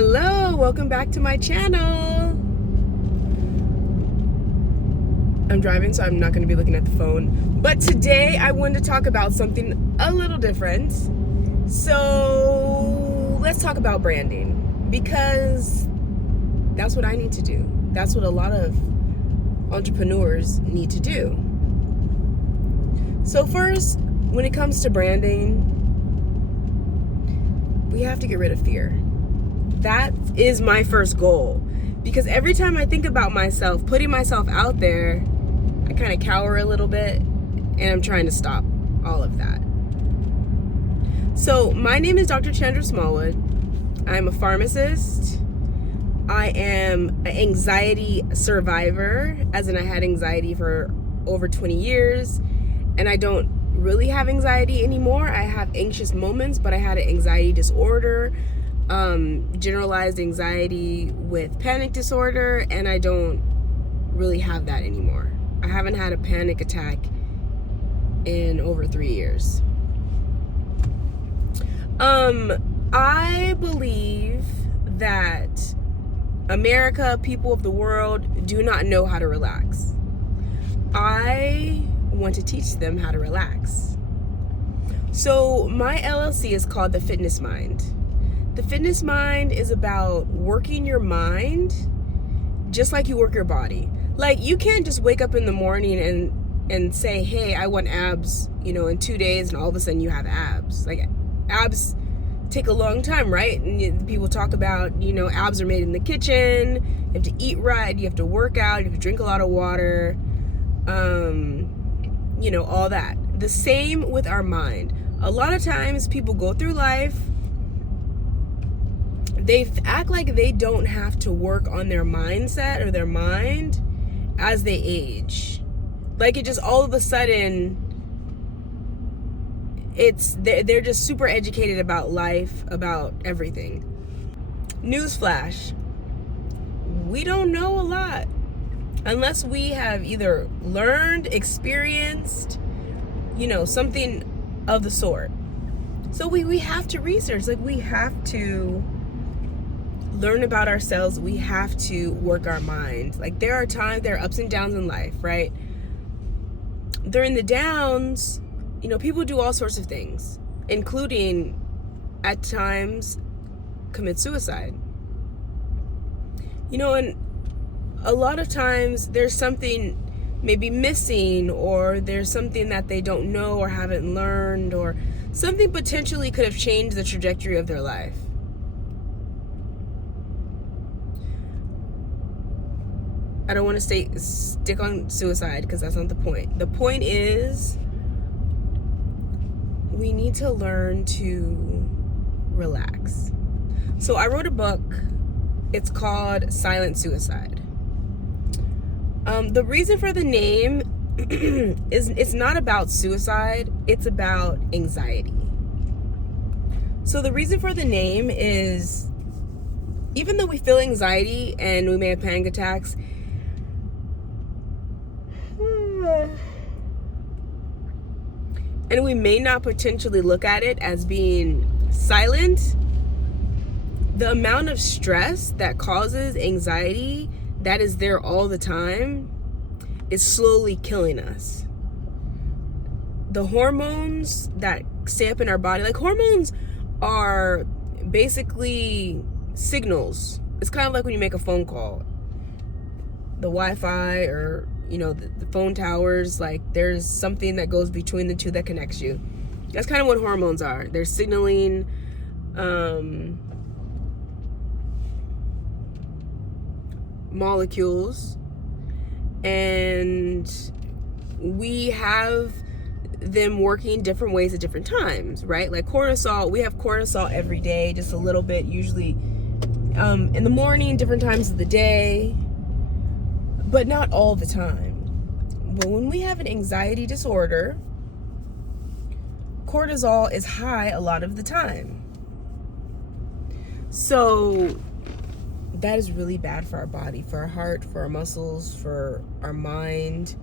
Hello, welcome back to my channel. I'm driving, so I'm not going to be looking at the phone. But today I wanted to talk about something a little different. So let's talk about branding, because that's what I need to do. That's what a lot of entrepreneurs need to do. So first, when it comes to branding, we have to get rid of fear. That is my first goal, because every time I think about myself, putting myself out there, I kind of cower a little bit, and I'm trying to stop all of that. So my name is Dr. Chandra Smallwood. I'm a pharmacist. I am an anxiety survivor, as in I had anxiety for over 20 years, and I don't really have anxiety anymore. I have anxious moments, but I had an anxiety disorder, generalized anxiety with panic disorder, and I don't really have that anymore. I haven't had a panic attack in over 3 years. I believe that America, people of the world, do not know how to relax. I want to teach them how to relax. So my LLC is called The Fitness Mind. The Fitness Mind is about working your mind just like you work your body. Like, you can't just wake up in the morning and say, hey, I want abs, in 2 days, and all of a sudden you have abs. Like, abs take a long time, right? And people talk about, abs are made in the kitchen. You have to eat right. You have to work out. You have to drink a lot of water. All that. The same with our mind. A lot of times people go through life, they act like they don't have to work on their mindset or their mind as they age. Like, it just all of a sudden, they're just super educated about life, about everything. Newsflash, we don't know a lot unless we have either learned, experienced, something of the sort. So we have to research. Like, we have to learn about ourselves. We have to work our mind. Like, there are ups and downs in life, right? During the downs, people do all sorts of things, including at times commit suicide. And a lot of times there's something maybe missing, or there's something that they don't know or haven't learned, or something potentially could have changed the trajectory of their life. I don't want to stick on suicide, because that's not the point. The point is, we need to learn to relax. So I wrote a book. It's called Silent Suicide. The reason for the name is it's not about suicide. It's about anxiety. So the reason for the name is, even though we feel anxiety and we may have panic attacks, and we may not potentially look at it as being silent, the amount of stress that causes anxiety that is there all the time is slowly killing us. The hormones that stay up in our body, like, hormones are basically signals. It's kind of like when you make a phone call. The Wi-Fi, or the phone towers, like, there's something that goes between the two that connects you. That's kind of what hormones are. They're signaling molecules, and we have them working different ways at different times, right? Like cortisol, we have cortisol every day, just a little bit, usually in the morning, different times of the day, but not all the time. But when we have an anxiety disorder, cortisol is high a lot of the time. So that is really bad for our body, for our heart, for our muscles, for our mind,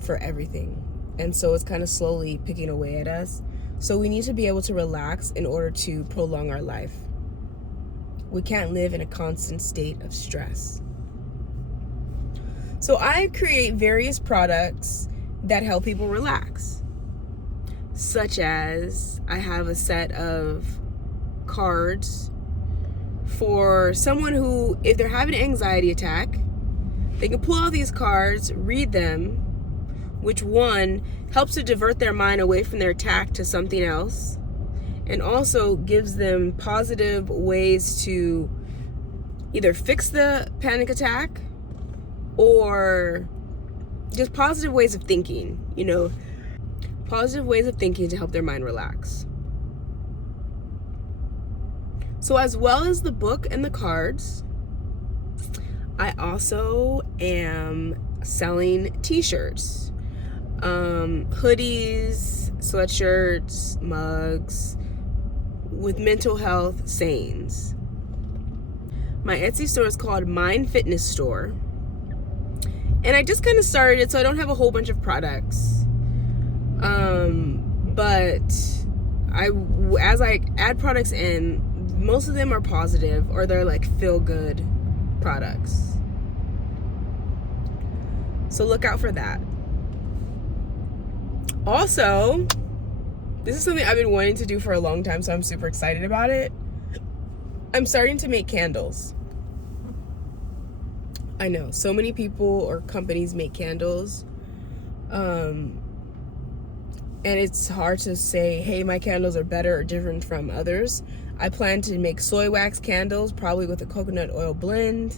for everything. And so it's kind of slowly picking away at us. So we need to be able to relax in order to prolong our life. We can't live in a constant state of stress. So I create various products that help people relax, such as I have a set of cards for someone who, if they're having an anxiety attack, they can pull out these cards, read them, which one helps to divert their mind away from their attack to something else, and also gives them positive ways to either fix the panic attack or just positive ways of thinking, positive ways of thinking to help their mind relax. So as well as the book and the cards, I also am selling t-shirts, hoodies, sweatshirts, mugs with mental health sayings. My Etsy store is called Mind Fitness Store. And I just kind of started it, so I don't have a whole bunch of products. But as I add products in, most of them are positive or they're like feel-good products. So look out for that. Also, this is something I've been wanting to do for a long time, so I'm super excited about it. I'm starting to make candles. I know so many people or companies make candles, and it's hard to say, hey, my candles are better or different from others. I plan to make soy wax candles, probably with a coconut oil blend,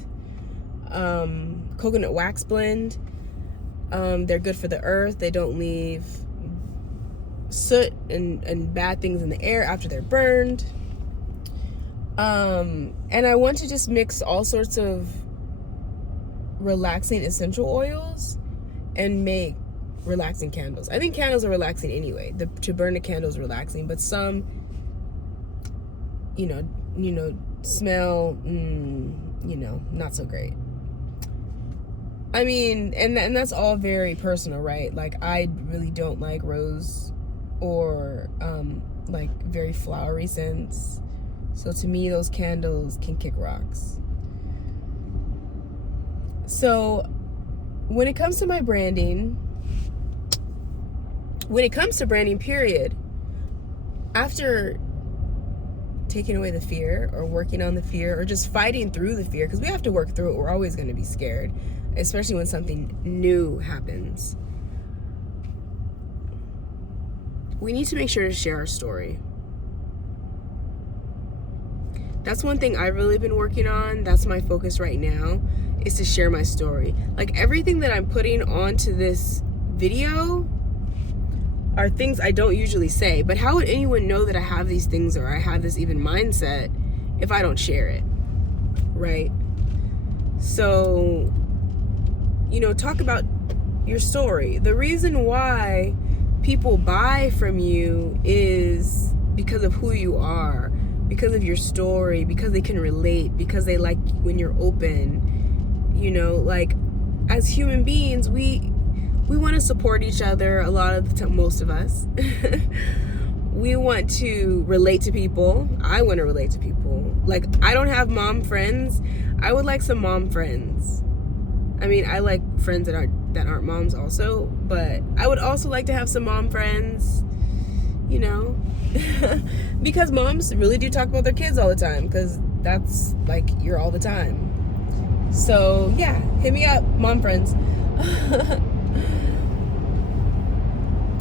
coconut wax blend. They're good for the earth. They don't leave soot and bad things in the air after they're burned. And I want to just mix all sorts of relaxing essential oils and make relaxing candles. I think candles are relaxing anyway. To burn a candle is relaxing, but some, smell, not so great. I mean, and that's all very personal, right? Like, I really don't like rose or like very flowery scents. So to me, those candles can kick rocks. So when it comes to my branding, period, after taking away the fear or working on the fear or just fighting through the fear, because we have to work through it. We're always going to be scared, especially when something new happens. We need to make sure to share our story. That's one thing I've really been working on. That's my focus right now, is to share my story. Like, everything that I'm putting onto this video are things I don't usually say. But how would anyone know that I have these things or I have this even mindset if I don't share it, right? So, talk about your story. The reason why people buy from you is because of who you are, because of your story, because they can relate, because they like when you're open. Like, as human beings, we want to support each other a lot of the time, most of us. We want to relate to people. I want to relate to people. Like, I don't have mom friends. I would like some mom friends. I mean, I like friends that aren't moms also, but I would also like to have some mom friends, because moms really do talk about their kids all the time, because that's like you're all the time. So yeah, hit me up, mom friends.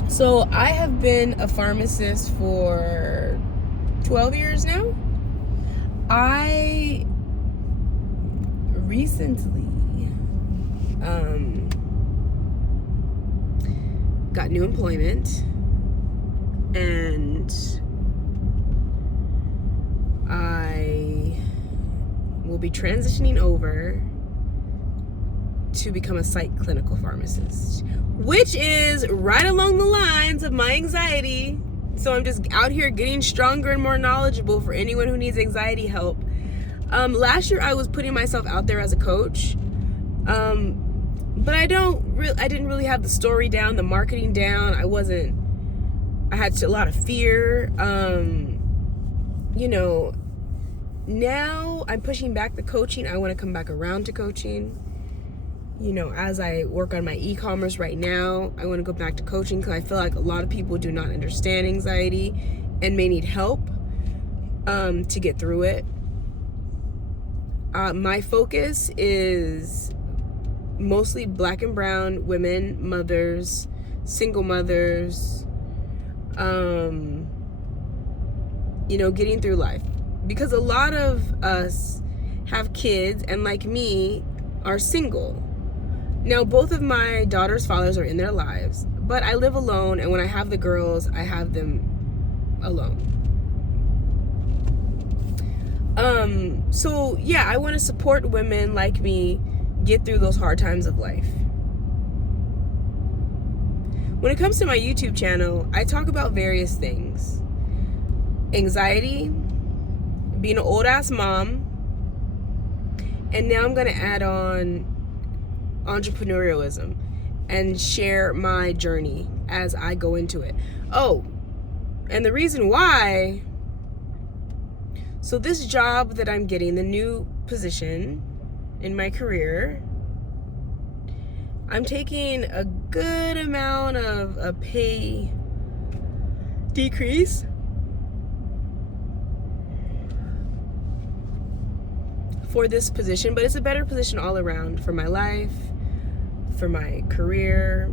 So I have been a pharmacist for 12 years now. I recently got new employment, and I will be transitioning over to become a psych clinical pharmacist, which is right along the lines of my anxiety. So I'm just out here getting stronger and more knowledgeable for anyone who needs anxiety help. Last year I was putting myself out there as a coach, but I didn't really have the story down, the marketing down. I had a lot of fear. now I'm pushing back the coaching. I want to come back around to coaching. You know, as I work on my e-commerce right now, I want to go back to coaching because I feel like a lot of people do not understand anxiety and may need help to get through it. My focus is mostly Black and brown women, mothers, single mothers, you know, getting through life. Because a lot of us have kids and, like me, are single. Now, both of my daughter's fathers are in their lives, but I live alone, and when I have the girls, I have them alone. So yeah, I want to support women like me get through those hard times of life. When it comes to my YouTube channel, I talk about various things. Anxiety, being an old ass mom, and now I'm going to add on entrepreneurialism and share my journey as I go into it. Oh, and the reason why, so this job that I'm getting, the new position in my career, I'm taking a good amount of a pay decrease for this position, but it's a better position all around for my life, for my career,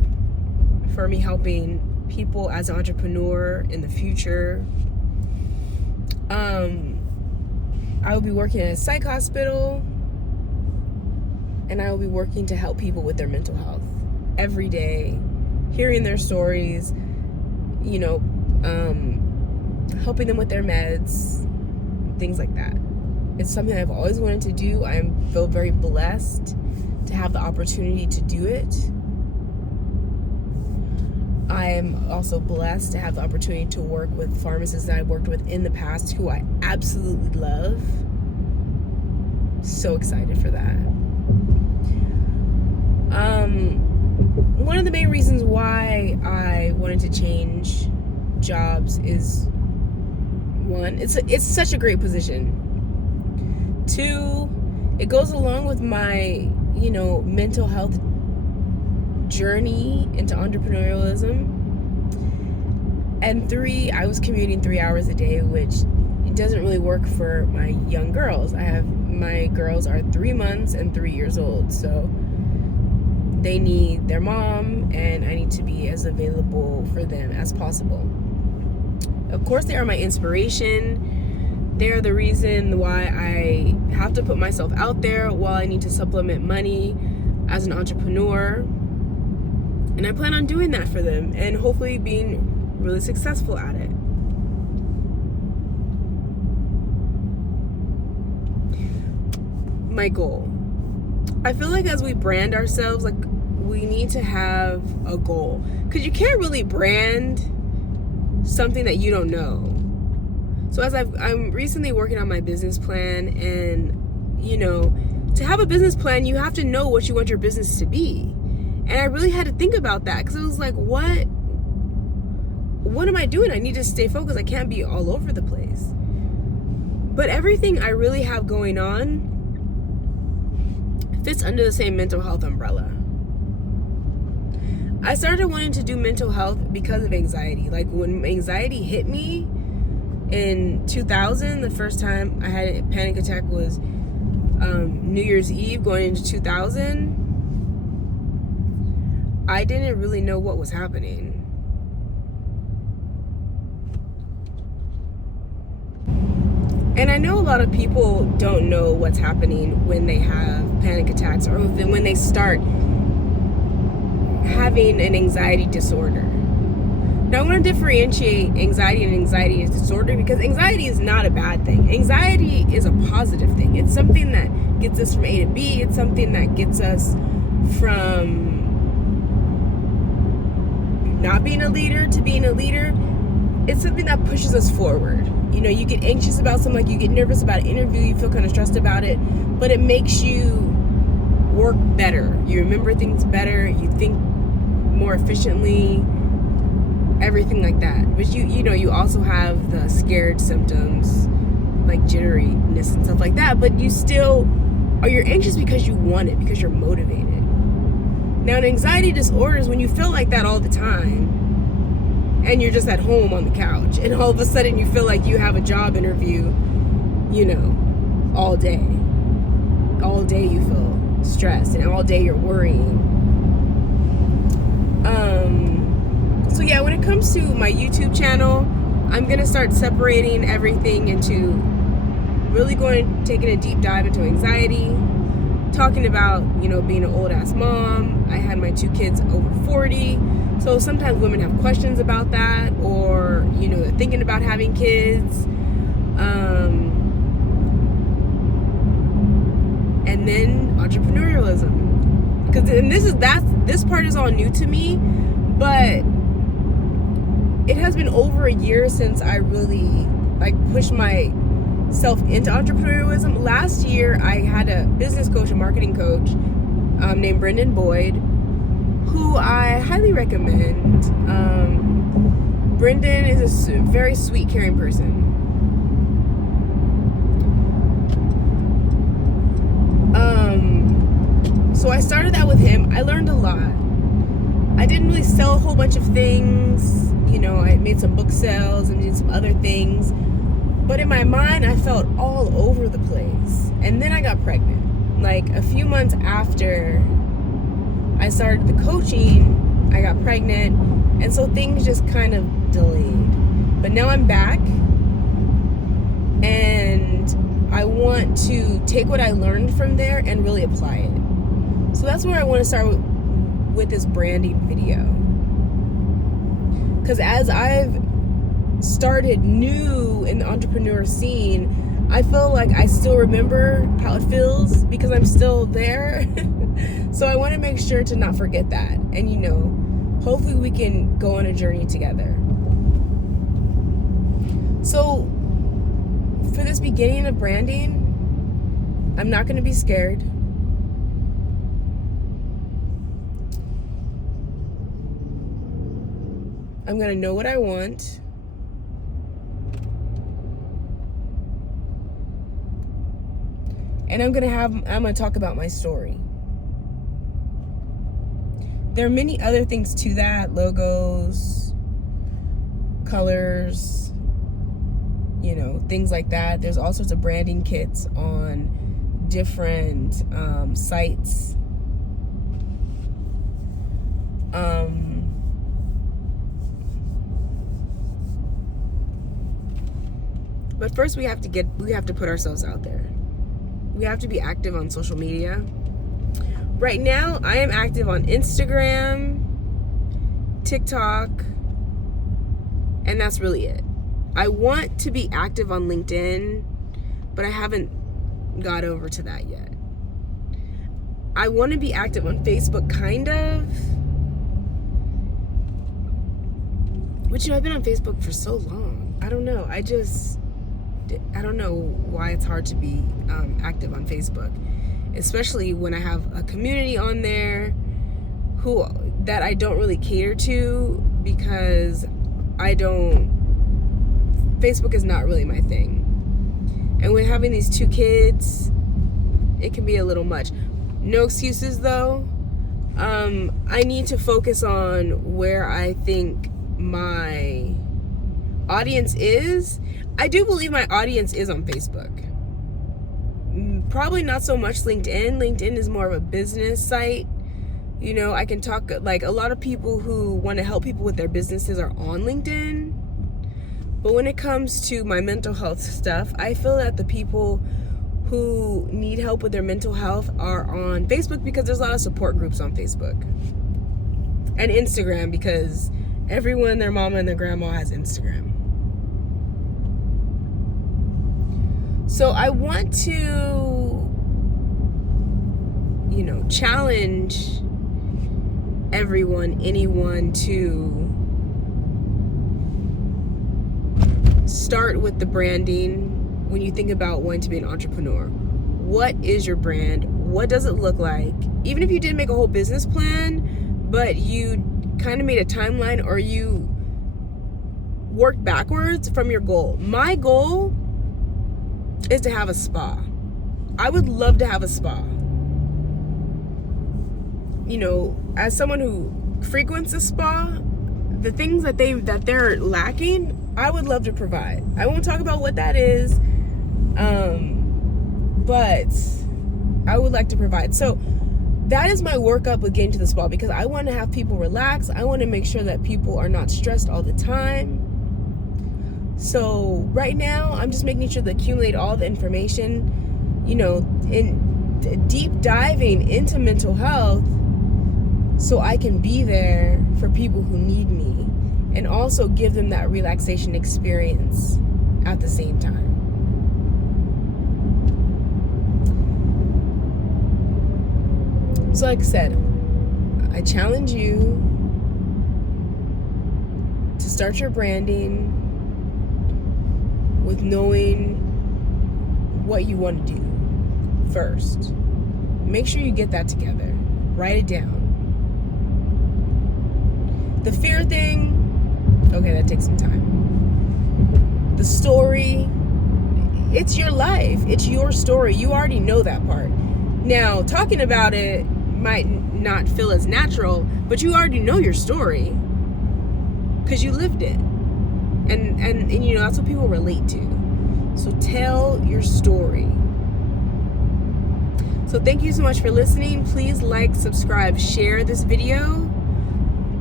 for me helping people as an entrepreneur in the future. I will be working at a psych hospital, and I will be working to help people with their mental health every day, hearing their stories, you know, helping them with their meds, things like that. It's something I've always wanted to do. I feel very blessed to have the opportunity to do it. I am also blessed to have the opportunity to work with pharmacists that I've worked with in the past who I absolutely love. So excited for that. One of the main reasons why I wanted to change jobs is, one, it's such a great position. Two, it goes along with my, you know, mental health journey into entrepreneurialism. And three, I was commuting 3 hours a day, which it doesn't really work for my young girls. My girls are 3 months and 3 years old, so they need their mom, and I need to be as available for them as possible. Of course, they are my inspiration. They're the reason why I have to put myself out there while I need to supplement money as an entrepreneur. And I plan on doing that for them and hopefully being really successful at it. My goal. I feel like as we brand ourselves, like, we need to have a goal. Because you can't really brand something that you don't know. So as I'm recently working on my business plan, and, you know, to have a business plan, you have to know what you want your business to be. And I really had to think about that, because it was like, what am I doing? I need to stay focused. I can't be all over the place. But everything I really have going on fits under the same mental health umbrella. I started wanting to do mental health because of anxiety. Like, when anxiety hit me in 2000, the first time I had a panic attack was New Year's Eve going into 2000. I didn't really know what was happening. And I know a lot of people don't know what's happening when they have panic attacks, or when they start having an anxiety disorder. Now, I want to differentiate anxiety and anxiety disorder, because anxiety is not a bad thing. Anxiety is a positive thing. It's something that gets us from A to B. It's something that gets us from not being a leader to being a leader. It's something that pushes us forward. You know, you get anxious about something, like you get nervous about an interview, you feel kind of stressed about it, but it makes you work better. You remember things better, you think more efficiently, everything like that. But you know, you also have the scared symptoms, like jitteriness and stuff like that, but you still you're anxious because you want it, because you're motivated. Now, an anxiety disorder is when you feel like that all the time and you're just at home on the couch, and all of a sudden you feel like you have a job interview, all day. All day you feel stressed, and all day you're worrying. So yeah, when it comes to my YouTube channel, I'm gonna start separating everything into really taking a deep dive into anxiety, talking about, being an old ass mom. I had my 2 kids over 40. So sometimes women have questions about that, or, they're thinking about having kids. And then entrepreneurialism. This part is all new to me, but it has been over a year since I really pushed myself into entrepreneurialism. Last year, I had a business coach, a marketing coach, named Brendan Boyd, who I highly recommend. Brendan is a very sweet, caring person. So I started that with him. I learned a lot. I didn't really sell a whole bunch of things. I made some book sales and did some other things. But in my mind, I felt all over the place. And then I got pregnant. Like a few months after I started the coaching, I got pregnant. And so things just kind of delayed. But now I'm back. And I want to take what I learned from there and really apply it. So that's where I want to start with this branding video. Because as I've started new in the entrepreneur scene, I feel like I still remember how it feels because I'm still there. So I want to make sure to not forget that. And, hopefully we can go on a journey together. So for this beginning of branding, I'm not going to be scared. I'm going to know what I want. And I'm going to talk about my story. There are many other things to that, logos, colors, things like that. There's all sorts of branding kits on different sites. But first we have to put ourselves out there. We have to be active on social media. Right now, I am active on Instagram, TikTok, and that's really it. I want to be active on LinkedIn, but I haven't got over to that yet. I want to be active on Facebook, kind of. Which, I've been on Facebook for so long. I don't know. I don't know why it's hard to be active on Facebook, especially when I have a community on there that I don't really cater to, because Facebook is not really my thing. And with having these 2 kids, it can be a little much. No excuses though. I need to focus on where I think my audience is. I do believe my audience is on Facebook. Probably not so much LinkedIn. LinkedIn is more of a business site. I can talk, a lot of people who want to help people with their businesses are on LinkedIn. But when it comes to my mental health stuff, I feel that the people who need help with their mental health are on Facebook, because there's a lot of support groups on Facebook. And Instagram, because everyone, their mama and their grandma has Instagram. So I want to, challenge anyone to start with the branding when you think about wanting to be an entrepreneur. What is your brand? What does it look like? Even if you didn't make a whole business plan, but you kind of made a timeline, or you worked backwards from your goal. My goal is to have a spa. I would love to have a spa. You know, as someone who frequents a spa, the things that they're lacking, I would love to provide. I won't talk about what that is, but I would like to provide. So that is my workup with getting to the spa, because I want to have people relax. I want to make sure that people are not stressed all the time. So right now, I'm just making sure to accumulate all the information, you know, in deep diving into mental health, so I can be there for people who need me and also give them that relaxation experience at the same time. So like I said, I challenge you to start your branding with knowing what you want to do first. Make sure you get that together. Write it down. The fear thing, okay, that takes some time. The story, it's your life. It's your story. You already know that part. Now, talking about it might not feel as natural, but you already know your story because you lived it. And you know, that's what people relate to. So tell your story. So thank you so much for listening. Please like, subscribe, share this video.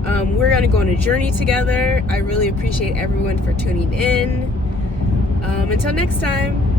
We're going to go on a journey together. I really appreciate everyone for tuning in. Until next time.